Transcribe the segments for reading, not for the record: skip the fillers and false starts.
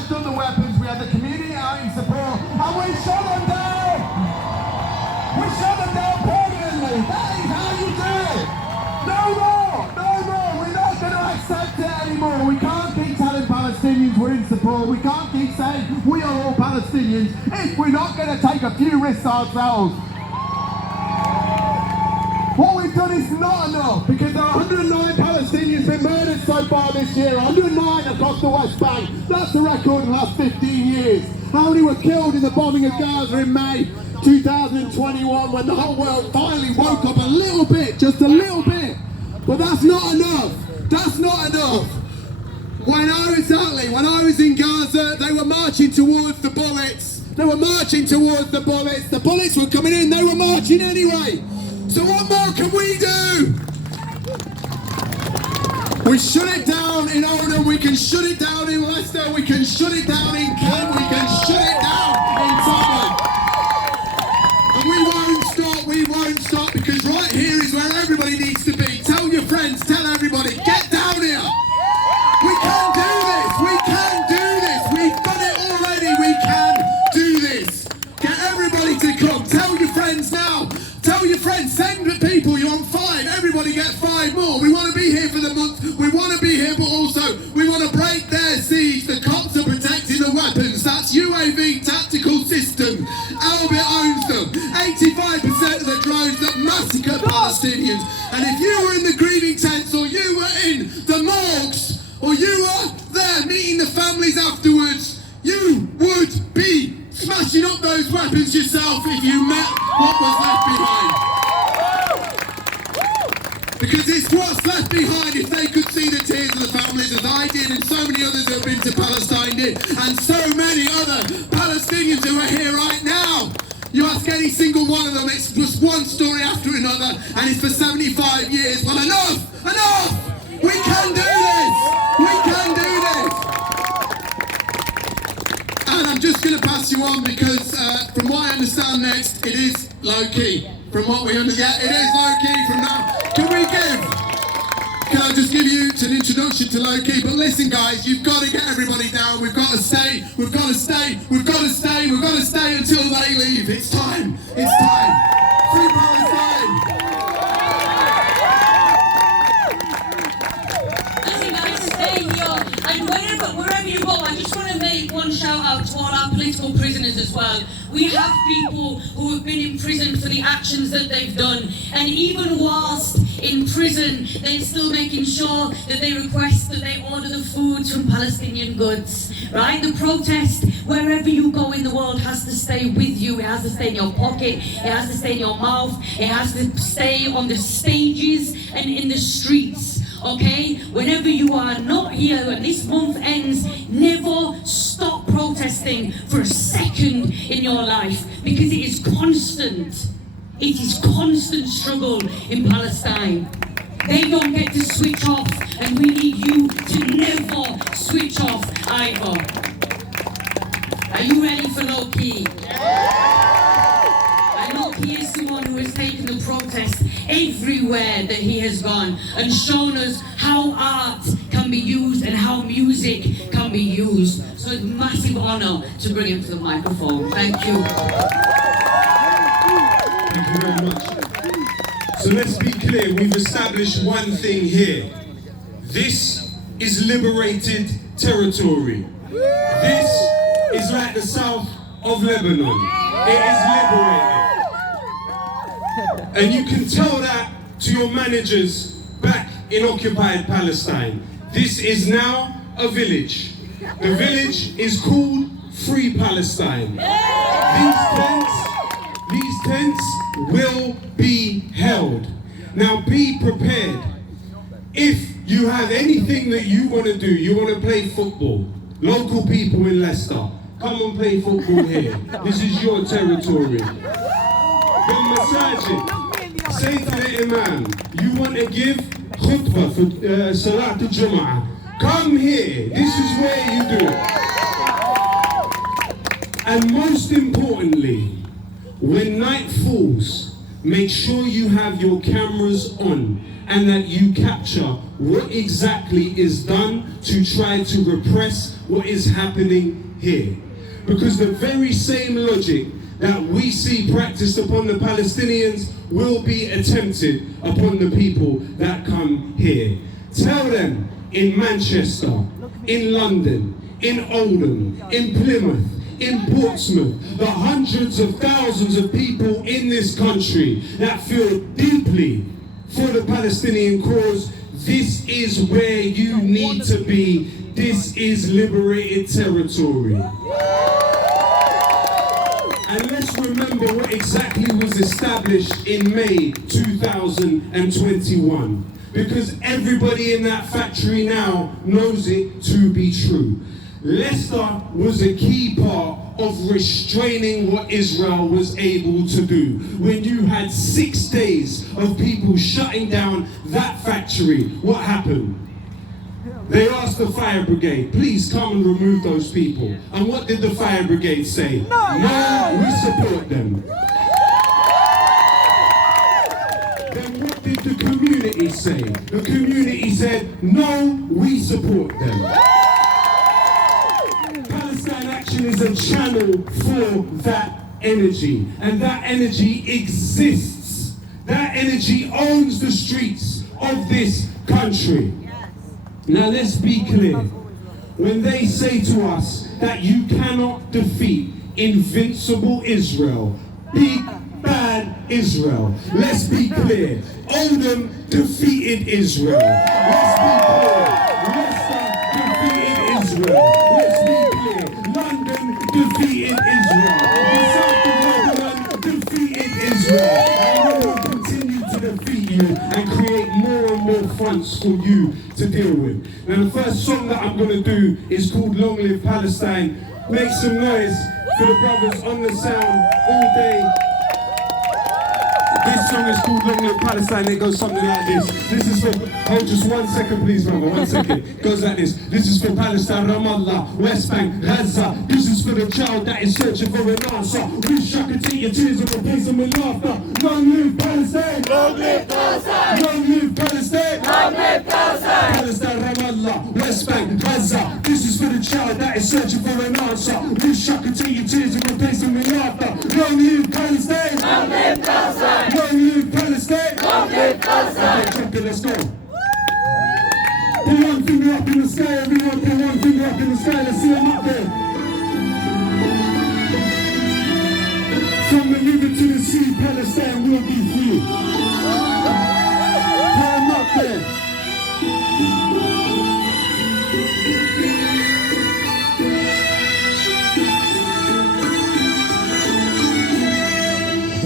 smashed up the weapons, we had the community out in support, and we shut them down! We shut them down permanently! That is how you do it! No more! No more! We're not going to accept it anymore! We can't keep telling Palestinians we're in support, we can't keep saying we are all Palestinians if we're not going to take a few risks ourselves. What we've done is not enough, because there are 109 Palestinians been murdered so far this year, 109 across the West Bank. That's the record in the last 15 years. How many were killed in the bombing of Gaza in May 2021, when the whole world finally woke up a little bit, just a little bit? But that's not enough. That's not enough. When I was in Gaza, they were marching towards the bullets. They were marching towards the bullets. The bullets were coming in, they were marching anyway. So what more can we do? We shut it down in Oldham, we can shut it down in Leicester, we can shut it down in Kent, we can shut it down in Tottenham. And we won't stop, because right here is where everybody needs to be. Tell your friends, tell everybody, get down here. We can do this, we can do this. We've done it already, we can do this. Get everybody to come, tell your friends now. Tell your friends, send the people, you're on 5, everybody gets 5 more. We want to be here for the month, we want to be here, but also we want to break their siege. The cops are protecting the weapons, that's UAV tactical systems. Elbit owns them. 85% of the drones that massacre Palestinians. And if you were in the grieving tents, or you were in the morgues, or you were there meeting the families afterwards, you would be smashing up those weapons yourself if you met what was left behind. Because it's what's left behind. If they could see the tears of the families, as I did and so many others who have been to Palestine did, and so many other Palestinians who are here right now. You ask any single one of them, it's just one story after another, and it's for 75 years. Well, enough! Enough! We can do this! We can do this! And I'm just going to pass you on, because from what I understand next, it is low-key. From what we understand, it is low-key from now. Can I just give you an introduction to low-key? But listen guys, you've got to get everybody down. We've got to stay, we've got to stay, we've got to stay, we've got to stay until they leave. It's time, it's time. Free Palestine! Listen guys, stay here. And wherever you go, I just want to make one shout out to all our political prisoners as well. We have people who have been in prison for the actions that they've done, and even whilst in prison, they're still making sure that they request that they order the foods from Palestinian goods, right? The protest, wherever you go in the world, has to stay with you. It has to stay in your pocket, it has to stay in your mouth, it has to stay on the stages and in the streets. Okay, whenever you are not here and this month ends, never stop protesting for a second in your life, because it is constant. It is constant struggle in Palestine. They don't get to switch off, and we need you to never switch off either. Are you ready for low-key? And low-key is someone who has taken the protest everywhere that he has gone and shown us how art can be used and how music can be used. So it's a massive honor to bring him to the microphone. Thank you. Thank you very much. So let's be clear, we've established one thing here. This is liberated territory. This is like the south of Lebanon. It is liberated. And you can tell that to your managers back in occupied Palestine. This is now a village. The village is called Free Palestine. These tents will be held. Now be prepared. If you have anything that you want to do, you want to play football, local people in Leicester, come and play football here. This is your territory. Your masajid, say to the imam, you want to give khutbah for Salat al-Jum'ah, come here. This is where you do it. And most importantly, when night falls, make sure you have your cameras on and that you capture what exactly is done to try to repress what is happening here. Because the very same logic that we see practiced upon the Palestinians will be attempted upon the people that come here. Tell them in Manchester, in London, in Oldham, in Plymouth, in Portsmouth, the hundreds of thousands of people in this country that feel deeply for the Palestinian cause, this is where you need to be. This is liberated territory. And let's remember what exactly was established in May 2021. Because everybody in that factory now knows it to be true. Leicester was a key part of restraining what Israel was able to do. When you had 6 days of people shutting down that factory, what happened? They asked the fire brigade, please come and remove those people. And what did the fire brigade say? No, we support them. Then what did the community say? The community said, no, we support them. Palestine Action is a channel for that energy. And that energy exists. That energy owns the streets of this country. Now let's be clear. When they say to us that you cannot defeat invincible Israel, big bad Israel, let's be clear. Oldham defeated Israel. Let's be clear. Leicester defeated Israel. Let's be clear. London defeated Israel. The south of Lebanon defeated Israel. And we will continue to defeat you and create more and more fronts for you to deal with. Now the first song that I'm going to do is called Long Live Palestine. Make some noise for the brothers on the sound all day. This song is called Long Live Palestine. It goes something like this. This is for, hold just 1 second please brother, 1 second. It goes like this. This is for Palestine, Ramallah, West Bank, Gaza. This is for the child that is searching for an answer. Wish I could take your tears and replace them with laughter. Long live Palestine! Long live Palestine! Long live Palestine! Long live Palestine! Palestine, Ramallah, West Bank, Gaza. This is for the child that is searching for an answer. Wish I could take your tears and replace them with laughter. Long live Palestine! Long live Palestine! Long live Palestine! Long live Palestine! Okay, let's go. Put one finger up in the sky, everyone. Put one finger up in the sky. Let's see them up there. From the river to the sea, Palestine will be free. Put them up there.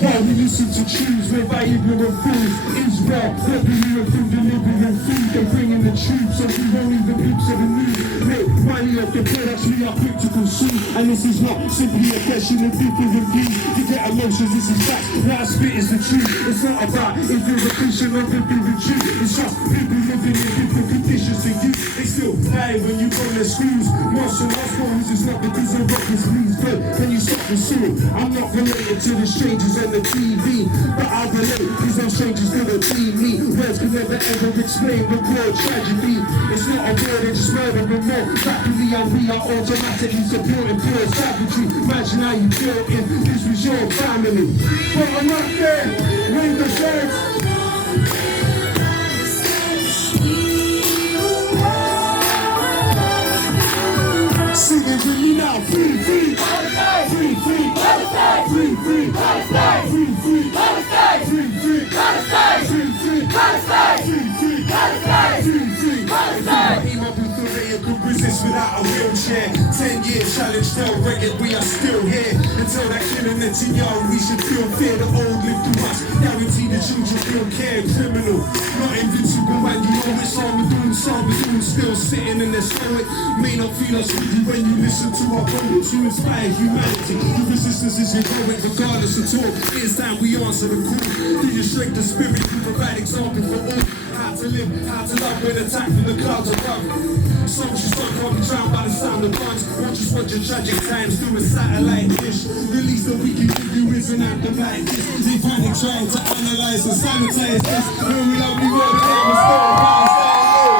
While we listen to truths made by ignorant fools, Israel, revenue from delivering food. They're bringing the troops, so we won't even peeps of the news. Make money off the products we are quick to consume. And this is not simply a question of different views. To get emotions, this is facts. What I spit is the truth. It's not about if you're a Christian or if you're a Jew. It's just people living in different conditions to you. They still die when you go to schools. Martial arts forms is not because of rockets, please. But can you stop the soul? I'm not related to the strangers on the TV, but I relate, these are strangers never be me. Words can never ever explain the world tragedy. It's not a word, it's just murder and more. Rapidly and we are automatically supporting pure savagery. Imagine how you feel if this was your family. But I'm not there, wave the flags. Sing it with me now, free, free, Palestine, free, free, Palestine, free, free, Palestine, free, free, Palestine, free, free, Palestine, free, free, Palestine, free, free, Palestine, free, free, Palestine. Could resist without a wheelchair. 10-year challenge, tell reggae we are still here. Until that killing Netanyahu, we should feel fear. The old live through us, guarantee the children feel care. Criminal, not invincible, and you know it's all we're doing. Some we're doing, still sitting in their stoic. May not feel us with you when you listen to our poets to inspire humanity. The resistance is heroic, regardless of talk. It's time we answer the call. Do you strength the spirit? You provide example for all. How to live, how to love when attacked from the clouds above. Songs you start can't be drowned by the sound of guns. Or just watch your tragic times through a satellite dish. The least that we can give you is an anthem like this. They finally trying to analyze and sanitize this. When we love me, we're the still Palestine.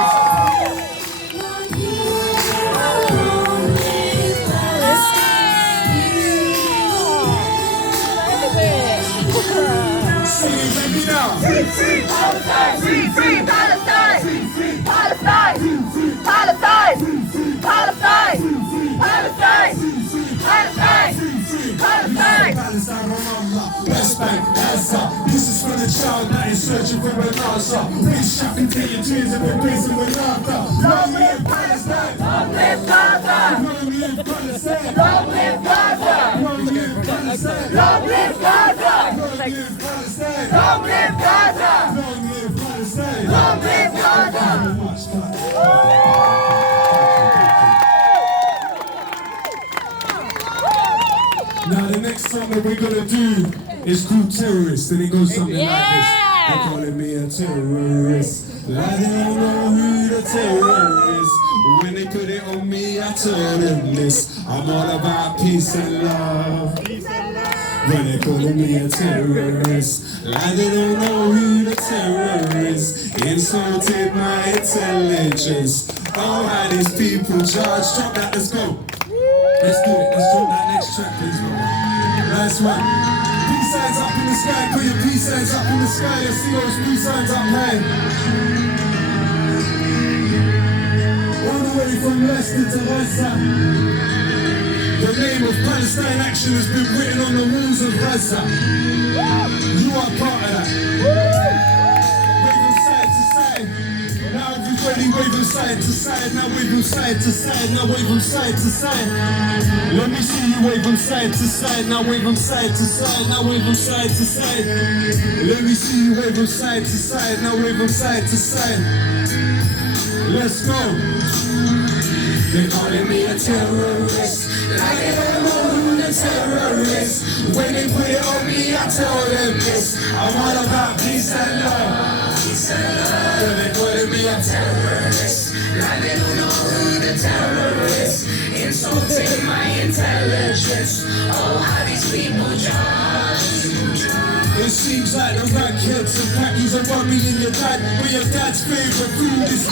Palestine or Allah, West Bank, Gaza. This is for the child that is searching for an answer. Please shout into your dreams and embrace them with laughter. Long live Palestine! Long live Gaza! Long live Palestine! Long live Gaza! Long live Palestine! Long live Gaza! Long live Palestine! Long live Gaza! Long live Palestine! Long live Gaza! Now the next song that we're gonna do is called Terrorist, and it goes something like this. They're calling me a terrorist. I don't know who the terror is. When they put it on me, I told them this. I'm all about peace and love. When they're calling me a terrorist, like they don't know who the terror is. Insulted my intelligence. Oh, how these people judge. Drop that, let's go. Let's do it, let's drop that next track, please, bro. Nice one. Peace signs up in the sky, put your peace signs up in the sky. Let's see those peace signs up high. All the way from Leicester to Leicester. The name of Palestine action has been written on the walls of Leicester. You are part of that. Wave from side to side. Now everybody wave from side to side. Now wave from side to side. Now wave from side to side. Let me see you wave from side to side. Now wave from side to side. Now wave from side to side. Let me see you wave from side to side. Now wave from side to side. Let's go. They're calling me a terrorist. Like they don't know who the terror is. When they put it on me, I tell them this. I'm all about peace and love. Peace and love. They're calling me a terrorist. Like they don't know who the terror is. Insulting my intelligence. Oh, how these people judge. It seems like the rat kids and packies are worrying your dad. But your dad's favorite food is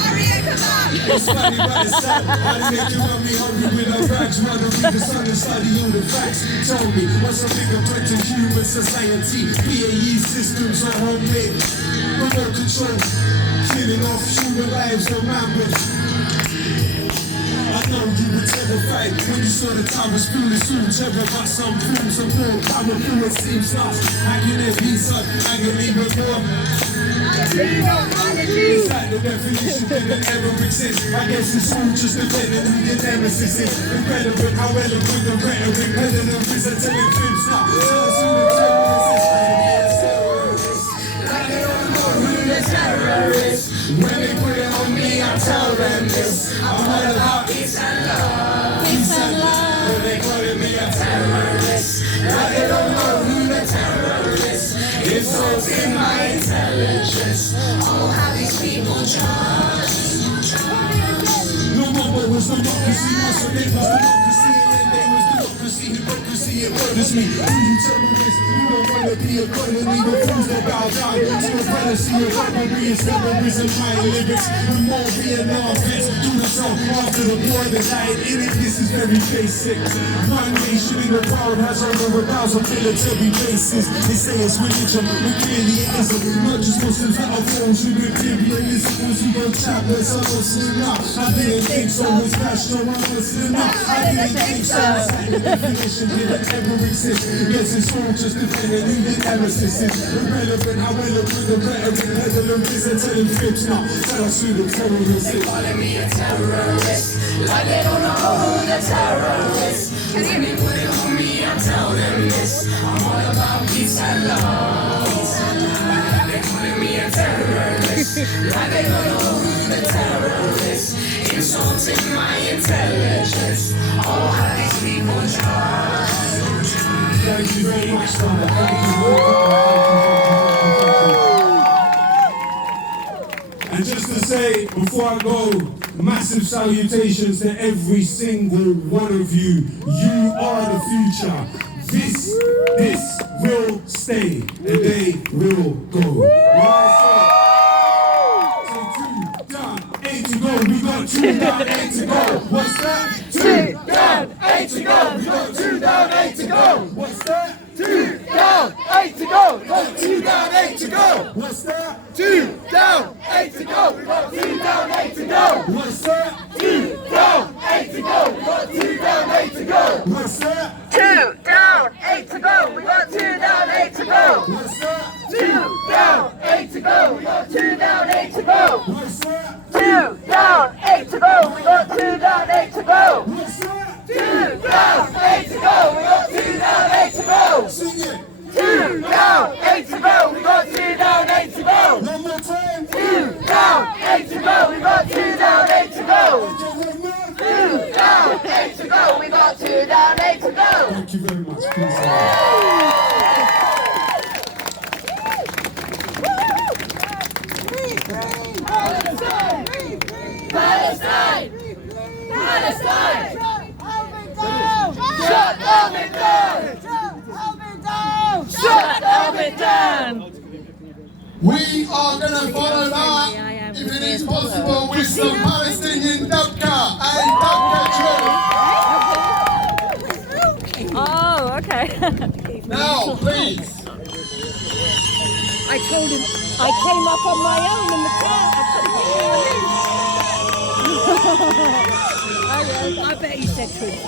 it's funny but it's sad. I make you want me hungry with a badge. Rather read the sun and study all the facts. Tell me, what's a bigger threat to human society? PAE systems are homemade, remote control, killing off human lives on rampage. I know you were terrified when you saw the time was foolish. Soon terror about some fools and more power through it seems lost. I can have peace up, I can leave it more. It's like the definition that it ever exists. I guess it's all just depending who your nemesis is. Irrelevant, how eloquent the rhetoric. Better than presenting fibs now. Like they don't know who the terror is. When they put it on me, I tell them this. I'm all about peace and love. Peace and love. When they calling me a terrorist. Like they don't know who the terror is. Insulting my intelligence. Oh, how these people judge. No more was democracy. Once again was democracy. And then there was democracy. Hypocrisy, it murders me. Who you terrorists? You don't want to be a colony. The fools that bow down to a fallacy of robbery and terrorism. My lyrics with more Vietnam vets. Do the song after the boy that died in it. This is very basic. One nation in the world has over 1,000 military bases. They say it's religion, but clearly it isn't. Not just Muslims that are wrong, should be imperialism. Once we go chaplets, I'm Muslim now. I didn't think so, it's national, I'm Muslim now. I didn't think so, it's like the definition didn't ever exist. Yes, it's all just defending who the nemesis is. Irrelevant, how eloquent the rhetoric, peddling is and telling fibs now. Tell us who the terrorist is. Calling me a terrorist, like they don't know who the terror is. When they put it on me, I tell them this. I'm all about peace and love. Peace and love. They're calling me a terrorist, like they don't know who the terror is. Insulting my intelligence. Oh, how these people judge. Thank you very much, Father. And just to say, before I go, massive salutations to every single one of you. You are the future. This will stay, and they will go. So 2 down, 8 to go. We got 2 down, 8 to go. What's that? 2 down, 8 to go. We got 2 down, 8 to go. What's that? 2 down, 8 to go. We got 2 down, 8 to go. What's that? 2 down, 8 to go. We got 2 down, 8 to go. What's that? 2 down, 8 to go. We got 2 down, 8 to go. What's that? 2 down, 8 to go. We got to go. Thank you very much. Peace Palestine! Palestine! Palestine! Shut Elbit down! Shut Elbit down! We are going to follow that, if it is possible, with some Palestinian dabka. A dabka drill. Oh, okay. Now, please. I told him I came up on my own in the car. I bet he said truth.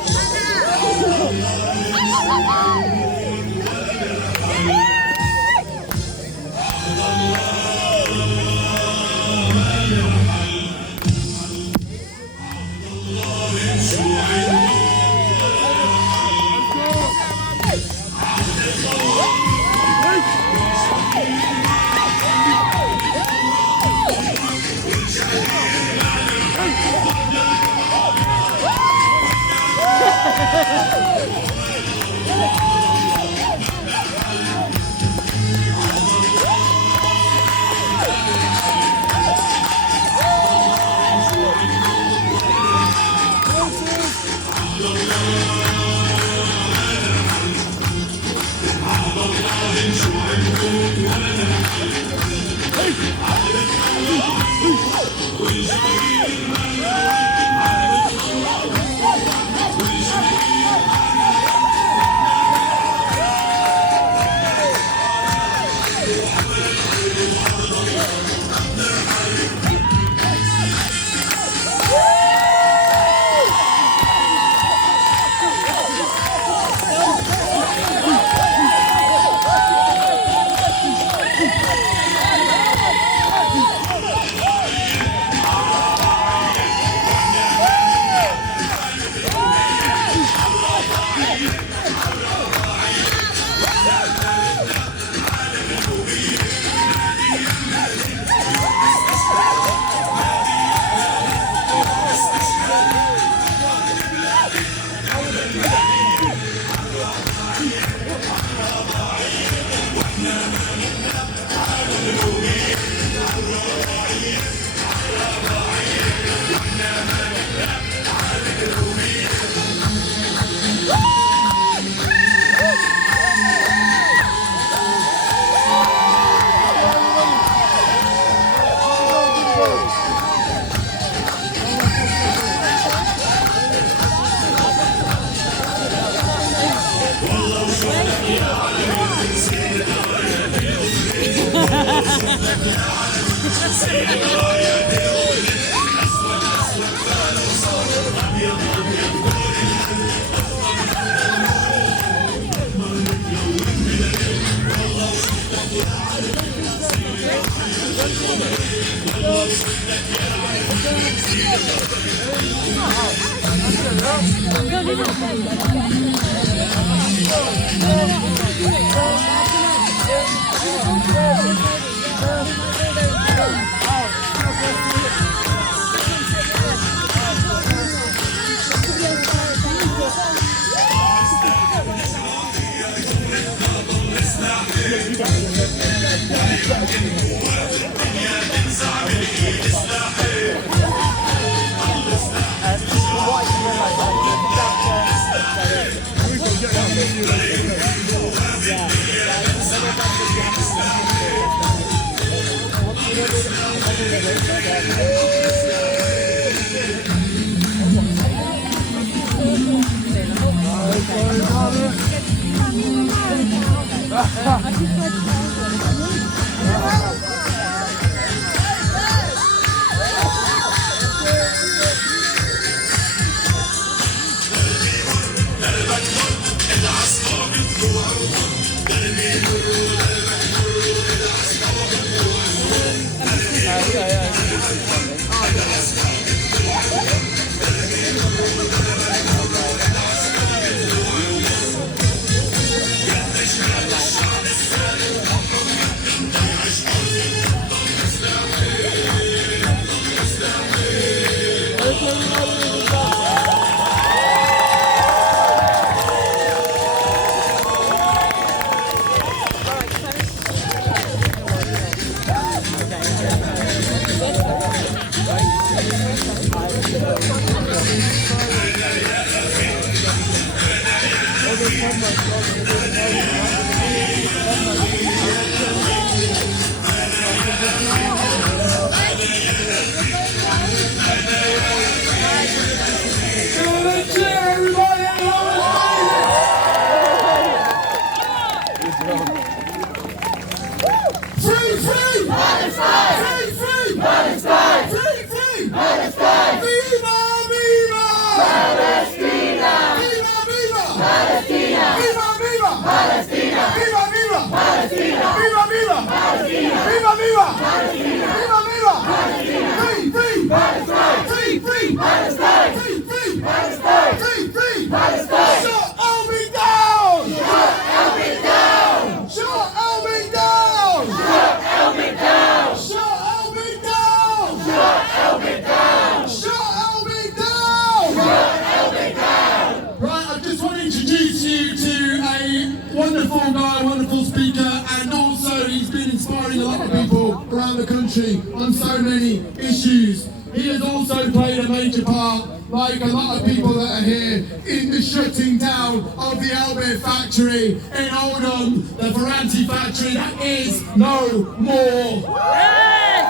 Wonderful guy, wonderful speaker, and also he's been inspiring a lot of people around the country on so many issues. He has also played a major part, like a lot of people that are here, in the shutting down of the Elbit factory in Oldham, the Ferranti factory that is no more. Yes!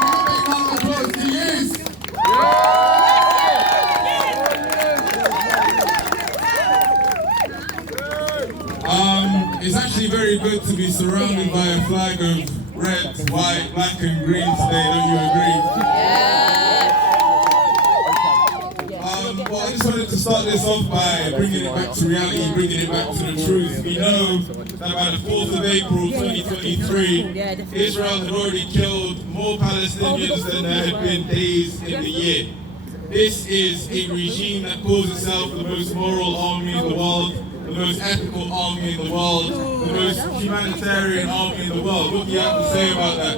Give a big round of applause, he is. It's actually very good to be surrounded by a flag of red, white, black and green today, don't you agree? Well, I just wanted to start this off by bringing it back to reality, bringing it back to the truth. We know that by the 4th of April 2023, Israel had already killed more Palestinians than there had been days in the year. This is a regime that calls itself the most moral army in the world, the most ethical army in the world, the most humanitarian army in the world. What do you have to say about that?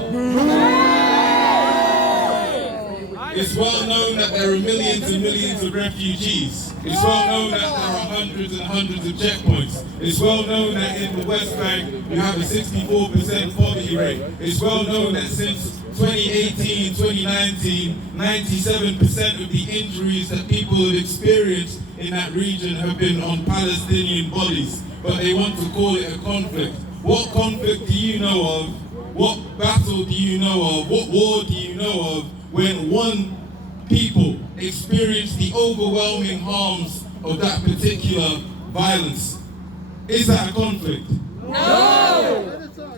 It's well known that there are millions and millions of refugees. It's well known that there are hundreds and hundreds of checkpoints. It's well known that in the West Bank we have a 64% poverty rate. It's well known that since 2018, 2019, 97% of the injuries that people have experienced in that region have been on Palestinian bodies, but they want to call it a conflict. What conflict do you know of? What battle do you know of? What war do you know of when one people experience the overwhelming harms of that particular violence? Is that a conflict? No!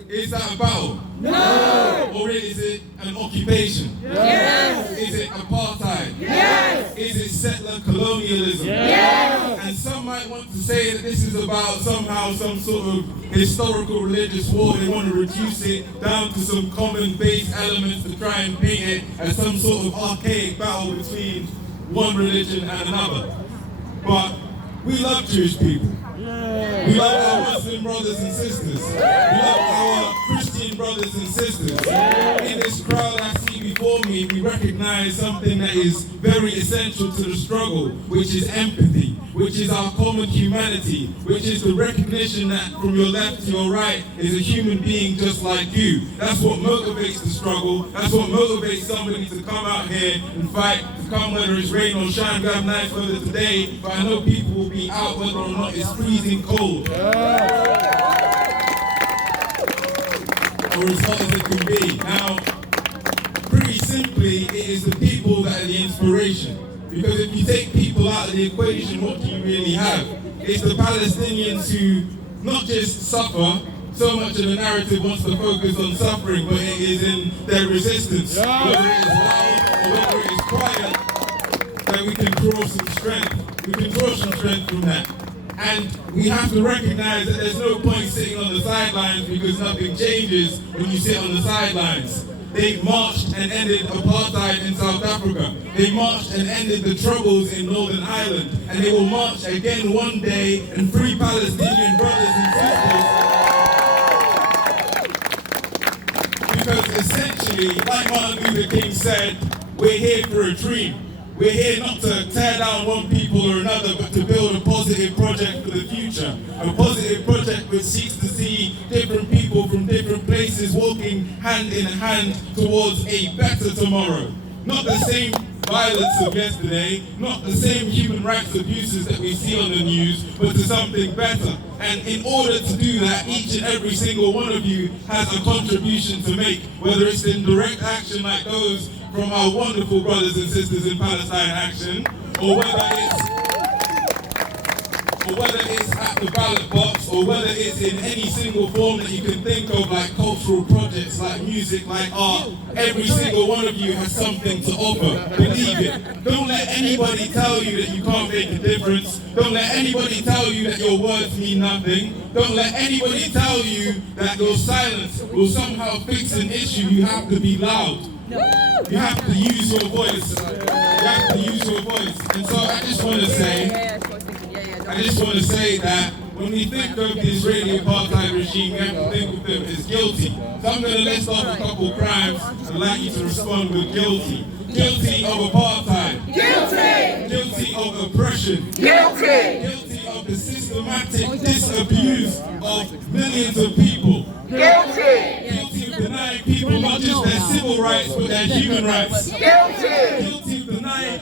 Is that a battle? No! Or is it an occupation? Yes! Is it apartheid? Yes! Is it settler colonialism? Yes! And some might want to say that this is about somehow some sort of historical religious war. They want to reduce it down to some common base elements to try and paint it as some sort of archaic battle between one religion and another. But we love Jewish people. We love our Muslim brothers and sisters. We love our Christian brothers and sisters. In this crowd I see before me, we recognize something that is very essential to the struggle, which is empathy, which is our common humanity, which is the recognition that from your left to your right is a human being just like you. That's what motivates the struggle. That's what motivates somebody to come out here and fight, to come whether it's rain or shine. We have nice weather today, but I know people will be out whether or not it's freezing cold. Or as hot as it can be. Now, pretty simply, it is the people that are the inspiration. Because if you take people out of the equation, what do you really have? It's the Palestinians who not just suffer, so much of the narrative wants to focus on suffering, but it is in their resistance, whether it is loud or whether it is quiet, that we can draw some strength. We can draw some strength from that. And we have to recognize that there's no point sitting on the sidelines because nothing changes when you sit on the sidelines. They marched and ended apartheid in South Africa. They marched and ended the troubles in Northern Ireland. And they will march again one day and free Palestinian brothers and sisters. Because essentially, like Martin Luther King said, we're here for a dream. We're here not to tear down one people or another, but to build a positive project for the future. A positive project which seeks to see different people from different places walking hand in hand towards a better tomorrow. Not the same violence of yesterday, not the same human rights abuses that we see on the news, but to something better. And in order to do that, each and every single one of you has a contribution to make, whether it's in direct action like those from our wonderful brothers and sisters in Palestine Action, or whether it's at the ballot box, or whether it's in any single form that you can think of, like cultural projects, like music, like art. Every single one of you has something to offer. Believe it. Don't let anybody tell you that you can't make a difference. Don't let anybody tell you that your words mean nothing. Don't let anybody tell you that your silence will somehow fix an issue. You have to be loud. You have to use your voice. You have to use your voice. And so I just want to say that when we think of the Israeli apartheid regime, we have to think of them as guilty. So I'm going to list off a couple crimes and I'd like you to respond with guilty. Guilty of apartheid. Guilty. Guilty of oppression. Guilty. Guilty of the systematic disabuse of millions of people. Guilty. Guilty of denying people not just their civil rights but their human rights. Guilty. Guilty of denying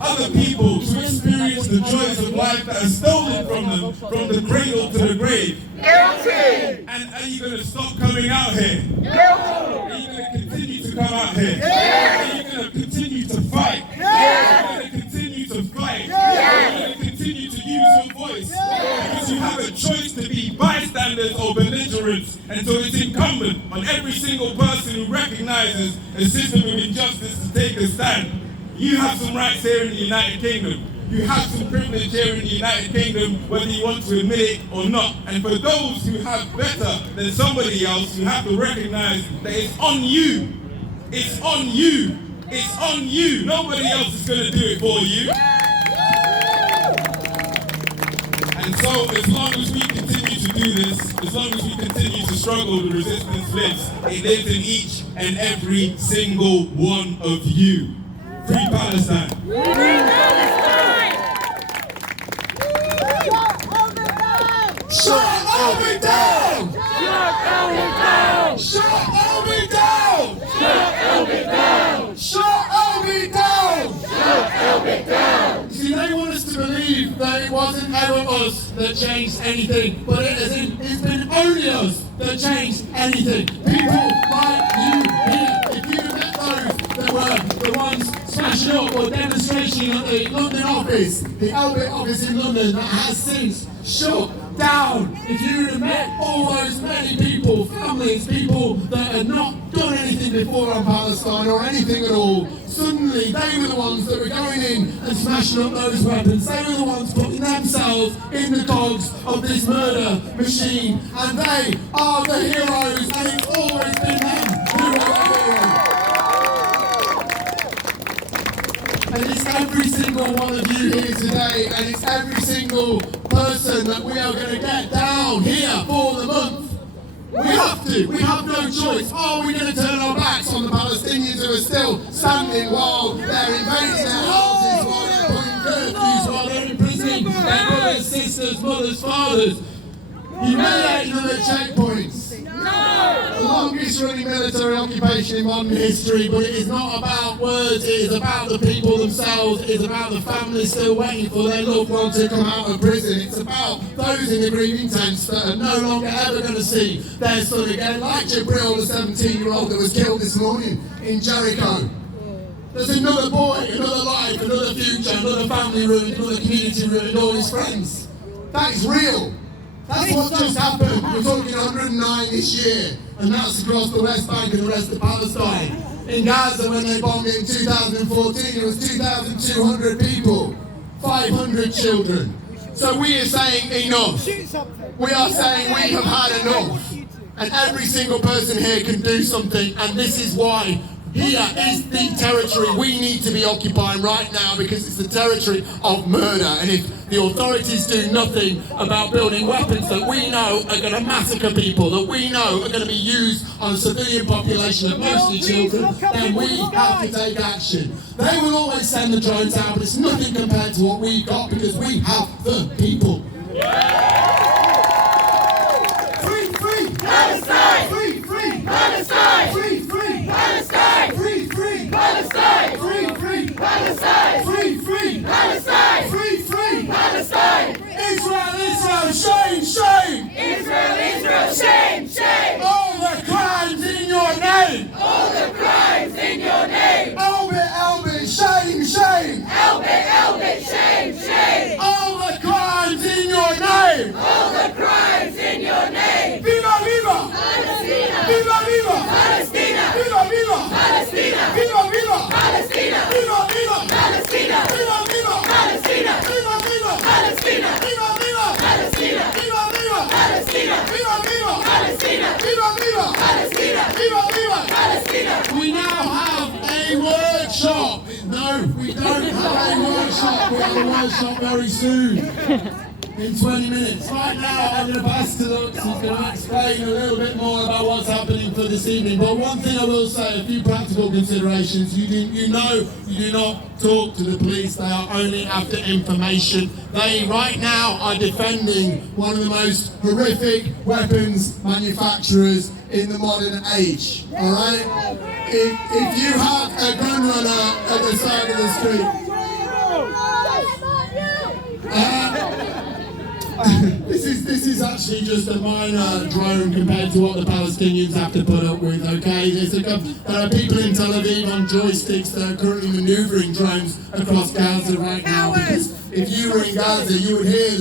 other people to experience the joys of life that are stolen from them from the cradle to the grave. Guilty. And are you going to stop coming out here? Guilty. Are you going to continue to come out here? Are you going to continue to fight? Are you going to continue to fight? Are you going to continue to use your voice? Because you have a choice to be bystanders or belligerents. And so it's incumbent on every single person who recognizes a system of injustice to take a stand. You have some rights here in the United Kingdom. You have some privilege here in the United Kingdom, whether you want to admit it or not. And for those who have better than somebody else, you have to recognize that it's on you. It's on you. It's on you. Nobody else is going to do it for you. And so as long as we continue to do this, as long as we continue to struggle, the resistance lives. It lives in each and every single one of you. Free Palestine. Free Palestine. Shut Elbit down! Shut Elbit down. Shut Elbit down! Shut Elbit down. Shut Elbit down! Shut Elbit down. See, they want us to believe that it wasn't ever us that changed anything, but it's been only us that changed anything. People like you here, if you met those that were the ones smashing up or demonstrating at the London office, the Elbit office in London that has since shut down. If you would have met all those many people, families, people that had not done anything before on Palestine or anything at all, suddenly they were the ones that were going in and smashing up those weapons. They were the ones putting themselves in the cogs of this murder machine, and they are the heroes, and it's always been them who are the heroes. And it's every single one of you here today, and it's every single person that we are going to get down here for the month. We have to. We have no choice. Are we going to turn our backs on the Palestinians who are still standing while they're invading their houses, while they're putting curfews, while they're imprisoning their brothers, sisters, mothers, fathers, humiliating them at checkpoints? The longest running military occupation in modern history, but it is not about words, it is about the people themselves, it is about the families still waiting for their loved one to come out of prison. It's about those in the grieving tents that are no longer ever going to see their son again, like Jabril, the 17-year-old that was killed this morning in Jericho. There's another boy, another life, another future, another family ruined, another community ruined, all his friends. That is real. That's what just happened. We're talking 109 this year, and that's across the West Bank and the rest of Palestine. In Gaza, when they bombed it in 2014, it was 2,200 people, 500 children. So we are saying enough. We are saying we have had enough. And every single person here can do something, and this is why here is the territory we need to be occupying right now, because it's the territory of murder. And if the authorities do nothing about building weapons that we know are going to massacre people, that we know are going to be used on a civilian population of mostly children, then we have to take action. They will always send the drones out, but it's nothing compared to what we've got, because we have the people. Free, free Palestine. Free, free Palestine. Free, free Palestine. Free, free Palestine. Free, free Palestine. Israel, shame, shame! Israel, Israel, shame, shame! All the crimes in your name! All the crimes in your name! Elbit, Elbit, shame, shame! Elbit, Elbit, shame, shame! All the crimes in your name! All the crimes in your name! Viva, viva! Palestina! Viva, viva! Palestina! Viva, viva! Palestina! Viva, viva! Palestina! Viva, viva! Palestina! Viva, viva! Palestina! Viva, viva! Palestina! Viva, viva! Palestina! Viva, viva! Palestina! Viva, viva! Palestina! Viva, viva! Palestina! Viva, viva! Palestina! We now have a workshop. No, we don't have a workshop. We have a workshop very soon. In 20 minutes. Right now, I'm going to pass to Lux, who's going to explain a little bit more about what's happening for this evening. But one thing I will say, a few practical considerations. You know you do not talk to the police. They are only after information. They, right now, are defending one of the most horrific weapons manufacturers in the modern age. All right? If you have a gun runner at the side of the street, this is actually just a minor drone compared to what the Palestinians have to put up with, okay? There are people in Tel Aviv on joysticks that are currently manoeuvring drones across Gaza right now, because if you were in Gaza, you would hear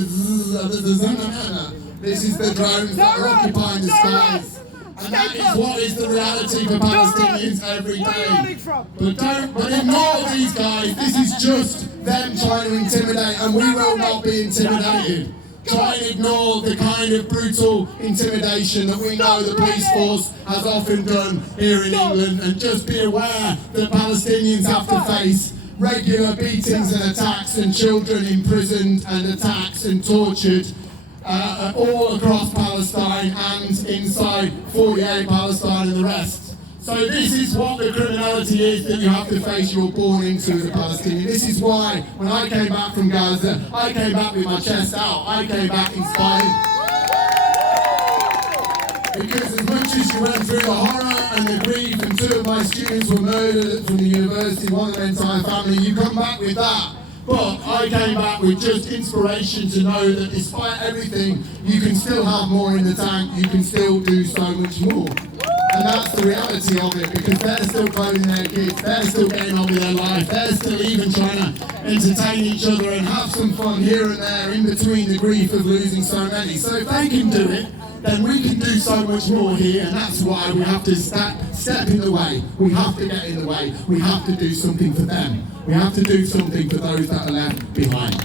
this is the drones that are occupying the skies. And that is what is the reality for Palestinians every day. But ignore these guys. This is just them trying to intimidate, and we will not be intimidated. Try and ignore the kind of brutal intimidation that we know the police force has often done here in England, and just be aware that Palestinians have to face regular beatings and attacks, and children imprisoned and attacked and tortured all across Palestine and inside 48 Palestine and the rest. So this is what the criminality is that you have to face. You're born into as a Palestinian. This is why when I came back from Gaza, I came back with my chest out. I came back inspired. Because as much as you went through the horror and the grief, and two of my students were murdered from the university, one of their entire family, you come back with that. But I came back with just inspiration to know that despite everything, you can still have more in the tank, you can still do so much more. And that's the reality of it, because they're still clothing their kids, they're still getting on with their life, they're still even trying to entertain each other and have some fun here and there in between the grief of losing so many. So if they can do it, then we can do so much more here, and that's why we have to step in the way. We have to get in the way. We have to do something for them. We have to do something for those that are left behind.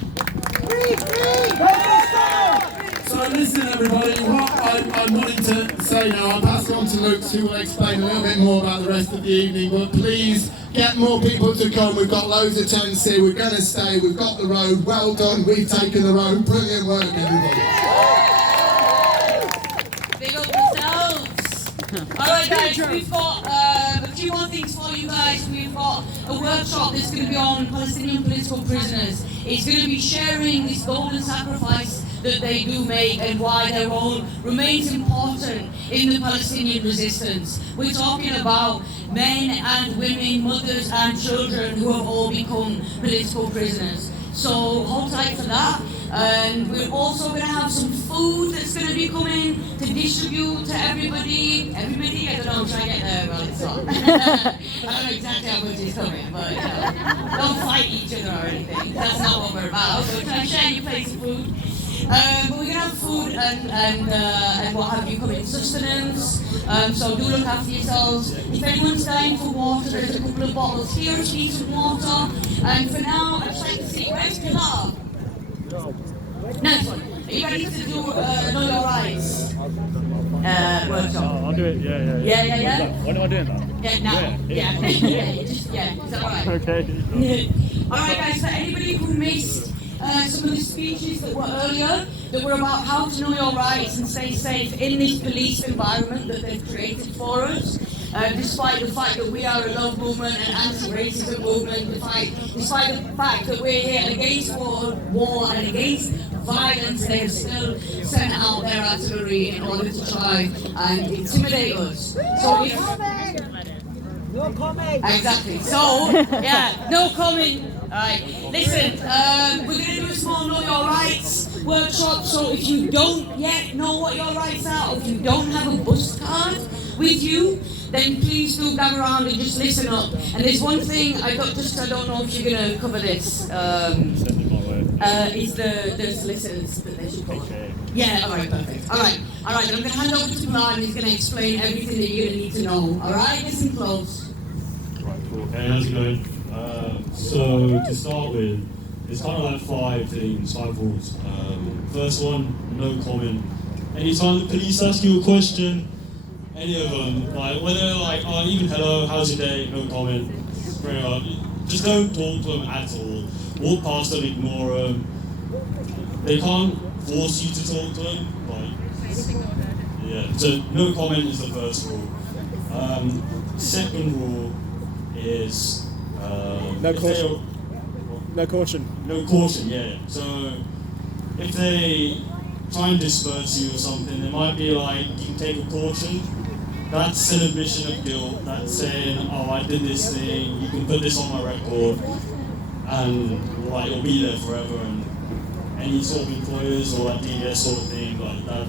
So listen everybody, what I'm wanting to say now, I'll pass on to Lux, who will explain a little bit more about the rest of the evening, but please get more people to come. We've got loads of tents here, we're going to stay, we've got the road, well done, we've taken the road, brilliant work everybody. Big up yourselves. Alright guys, we've got a few more things for you guys. We've got a workshop that's going to be on Palestinian political prisoners. It's going to be sharing this golden sacrifice that they do make and why their role remains important in the Palestinian resistance. We're talking about men and women, mothers and children who have all become political prisoners. So hold tight for that. And we're also going to have some food that's going to be coming to distribute to everybody. I don't know, try and get there while it's on. I don't know exactly how much is coming, but don't fight each other or anything. That's not what we're about. So try and share your plates of food. But we're going to have food and what have you come in sustenance. So do look after yourselves. If anyone's dying for water, there's a couple of bottles here if you need some water. And for now, I'd just like to see, where's Pilar? Next one. Are you ready to do Know Your Rights workshop? I'll do it, yeah. Yeah? When am I doing that? Yeah, now. Yeah. Is that alright? Okay. Alright guys, for anybody who missed some of the speeches that were earlier, that were about how to know your rights and stay safe in this police environment that they've created for us. Despite the fact that we are a love movement and anti-racism movement, despite the fact that we're here against war and against violence, they have still sent out their artillery in order to try and intimidate us. So if... No comment. Exactly. So, yeah, no comment. Alright, listen, we're going to do a small Know Your Rights. workshop. So if you don't yet know what your rights are, or if you don't have a bus card with you, then please do gather around and just listen up. And there's one thing I don't know if you're gonna cover this. Is the solicitors that they should call. Yeah, alright, perfect. Alright, then I'm gonna hand over to Vlad and he's gonna explain everything that you're gonna need to know. Alright, listen close. Right, cool. Hey, how's it going? So to start with, there's kind of like 5 rules. First one, no comment. Anytime the police ask you a question, any of them, like whether like, oh, even hello, how's your day, no comment, straight up. Just don't talk to them at all. Walk past them, ignore them. They can't force you to talk to them. Like, yeah. So no comment is the first rule. Second rule is No caution. No caution. No caution, yeah. So if they try and disperse you or something, it might be like you can take a caution. That's an admission of guilt. That's saying, oh, I did this thing. You can put this on my record, and like it'll be there forever. And any sort of employers or like DDS sort of thing like that,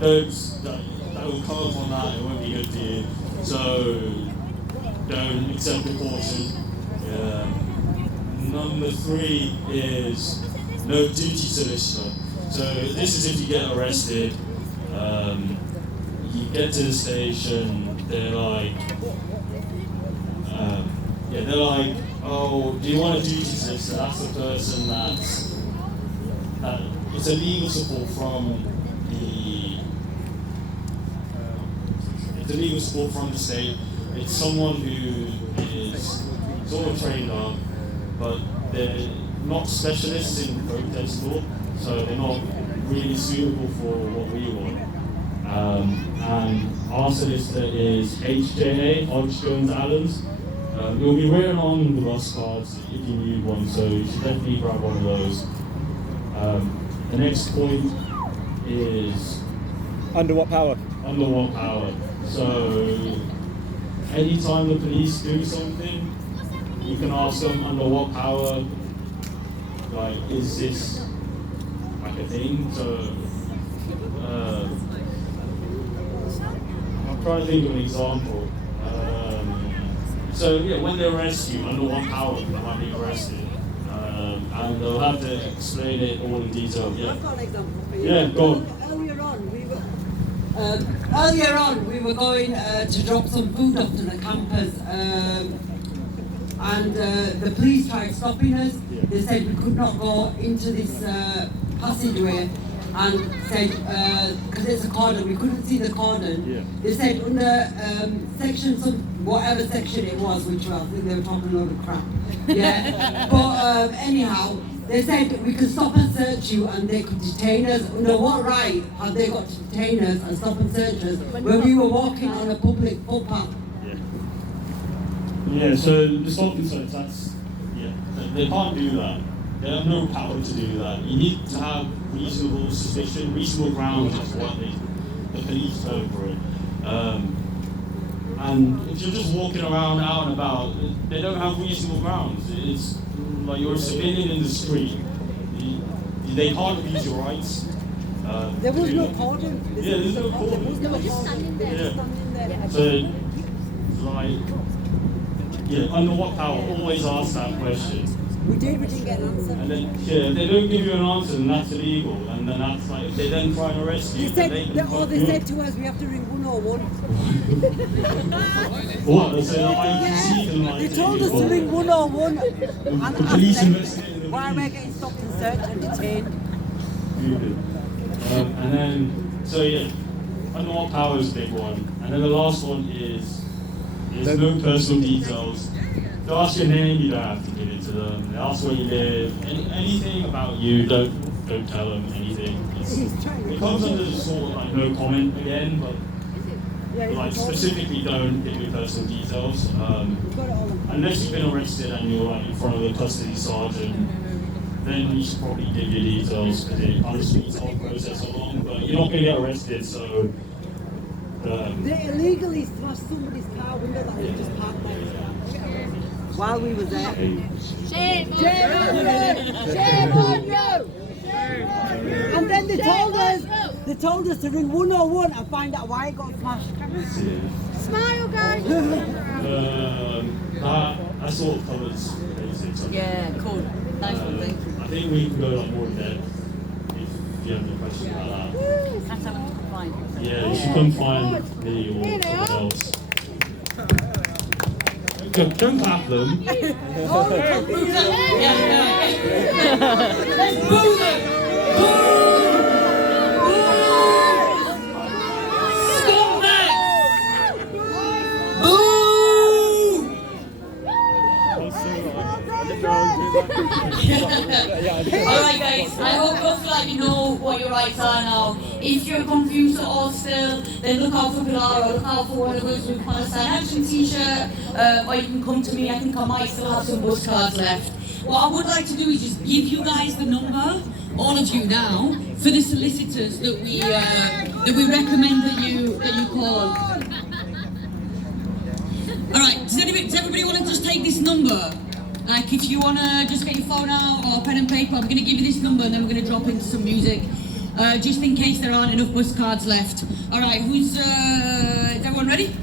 that will come up on that. It won't be good for you. So don't accept the caution. Number 3 is no duty solicitor. So this is if you get arrested. You get to the station, they're like, oh, do you want a duty solicitor? That's the person that it's a legal support from the state. It's someone who is sort of trained up, but they're not specialists in protest law, so they're not really suitable for what we want. And our solicitor is HJA, Hodge Jones Adams. It will be written on the bus cards if you need one, so you should definitely grab one of those. The next point is Under what power? under what power. So anytime the police do something, you can ask them under what power, like, is this like a thing? So I'm trying to think of an example. So yeah, when they arrest you, under what power you might be arrested, and they'll have to explain it all in detail. Yeah. I've got an example for you. Yeah, go on. Earlier on, we were going to drop some food off to the campers, and the police tried stopping us. They said we could not go into this passageway, and said, because it's a cordon, we couldn't see the cordon. Yeah. They said under section, whatever section it was, which I think they were talking a load of crap. Yeah. But anyhow, they said we could stop and search you and they could detain us. Under what right have they got to detain us and stop and search us when we were walking on a public footpath? Yeah, so the stop and search, they can't do that. They have no power to do that. You need to have reasonable suspicion, reasonable grounds is what the police go for it. And if you're just walking around out and about, they don't have reasonable grounds. It's like you're a civilian in the street. They can't abuse your rights. There was no cordon. Yeah, there's no cordon. They were just standing there, Yeah. So, like, yeah, under what power? Always ask that question. We didn't get an answer. And then, yeah, if they don't give you an answer, then that's illegal. And then that's like, if they then try and arrest you, They said, they said to us, we have to ring 101. What? They said, I can see them like They told us to ring 101 and the police ask them investigated the why police. we're getting stopped and searched and detained. And then, so yeah, under what power is a big one. And then the last one is no personal details. They ask your name, you don't have to give it to them. They ask where you live, anything about you, don't tell them anything. It comes under the sort of like no comment again, but like specifically don't give your personal details. Unless you've been arrested and you're like in front of the custody sergeant, then you should probably give your details because it kind of speeds the whole process along. But you're not going to get arrested, so. They illegally smashed somebody's car window that they just parked there while we were there. Shame on you! Shame on you! then they told us to ring 101 and find out why it got smashed. Smile, guys. That sort of covers basics. Yeah, cool. Nice one, thank you. I think we can go like more in depth if you have any questions about that. That's how we can find. Yeah, you should come find me or someone else. Don't clap them. Let's boo them! Boo! Alright guys, I hope you feel like you know what your rights are now. If you're confused at all still, then look out for Pilar or look out for one of us with Palestine Action t-shirt, or you can come to me. I think I might still have some bus cards left. What I would like to do is just give you guys the number, all of you now, for the solicitors that we recommend that you call. Alright, does everybody want to just take this number? Like if you want to just get your phone out or pen and paper, I'm going to give you this number and then we're going to drop into some music. Just in case there aren't enough bus cards left. Alright, is everyone ready?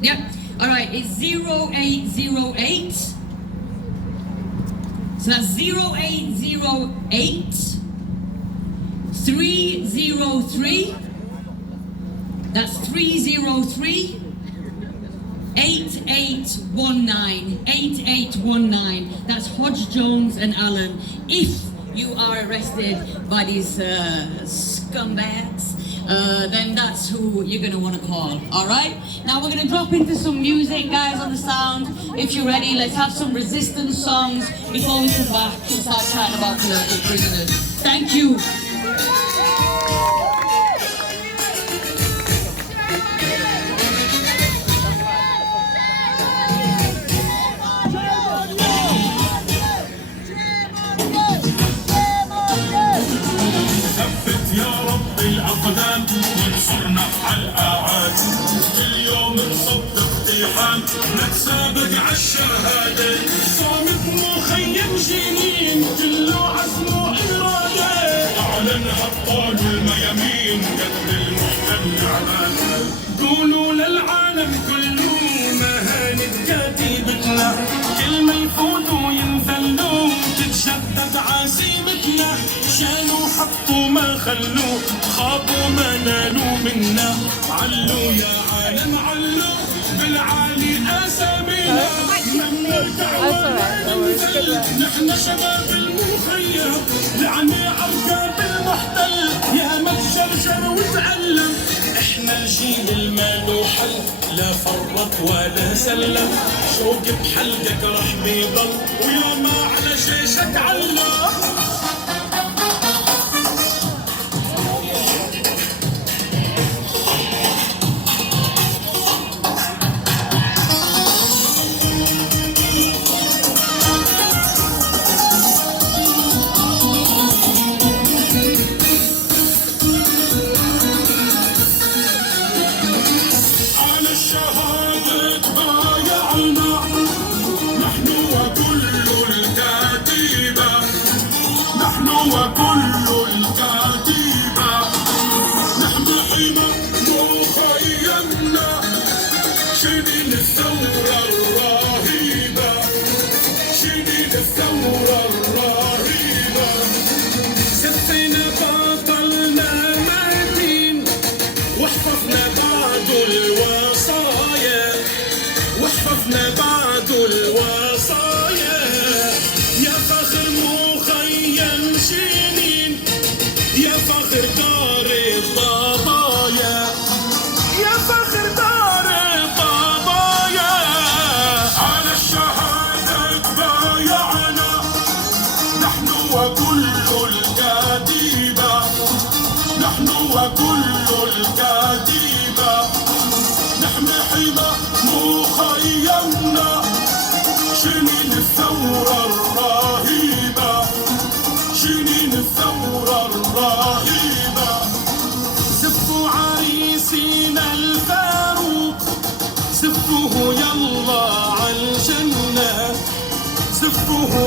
Yeah. Alright, it's 0808. So that's 0808 303. That's 303. 8819. That's Hodge, Jones and Allen. If you are arrested by these scumbags, then that's who you're going to want to call. Alright? Now we're going to drop into some music, guys, on the sound. If you're ready, let's have some resistance songs before we come back and start chatting about political prisoners. Thank you. الأقدام وانصرنا على الأعاد اليوم نصب اقتحام نتسابق عالشهادة صامت مخيم جنين كله عزم وإرادة أعلن أبطال الميامين قتل المحتل عباد قولوا للعالم كله مهانة كتيبتنا كل ما يفوتوا ينذلوا تتشدد عزيمتنا شالوا حطوا ما خلوا خابوا ما نالوا منا علوا يا عالم علوا بالعالي اسامينا من نرجع وما ننزل نحن شباب المخيم لعنة عرقاب المحتل يا ما تشرشر وتعلم احنا الجيل المالو حل لا فرط ولا سلم شوق بحلقك راح بيضل ويا ما على جيشك علم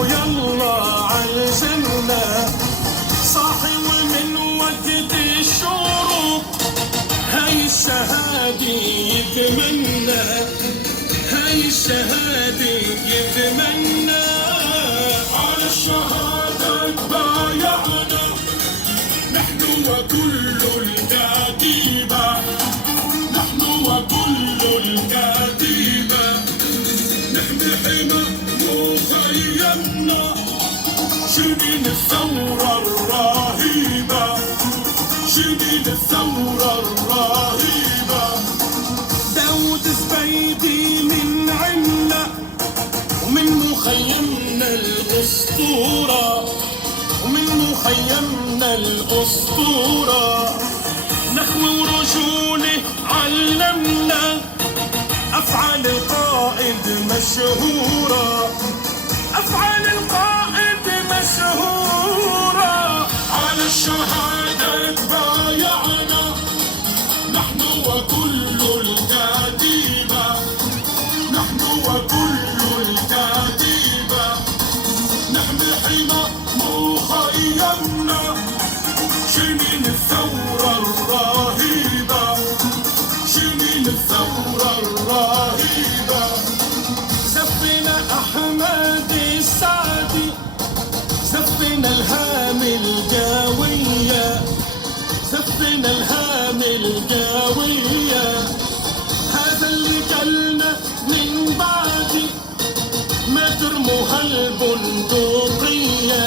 يلا عالجنة صاحي ومن وقت وكل الكتيبة، نحن وكل الكتيبة، نحمي حمى مخيمنا، شنين الثورة الرهيبة، شنين الثورة الرهيبة. داود زبيدي من عنا ومن مخيمنا الأسطورة، ومن مخيمنا الأسطورة، نخوة ورجولة علمنا، أفعال القائد مشهورة، أفعال القائد مشهورة، على الشهادة بايعنا، نحن وكل الكتيبة، نحن وكل الكتيبة، نحمي حمى مخيمنا، شنين الثورة الرهيبة، شنين الثورة الرهيبة. زفنا أحمد السعدي، زفنا الهام الجاوية، زفنا الهام الجاوية، هذا اللي جالنا من بعدي، ما ترموها البندقية،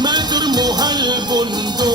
ما ترموها البندقية.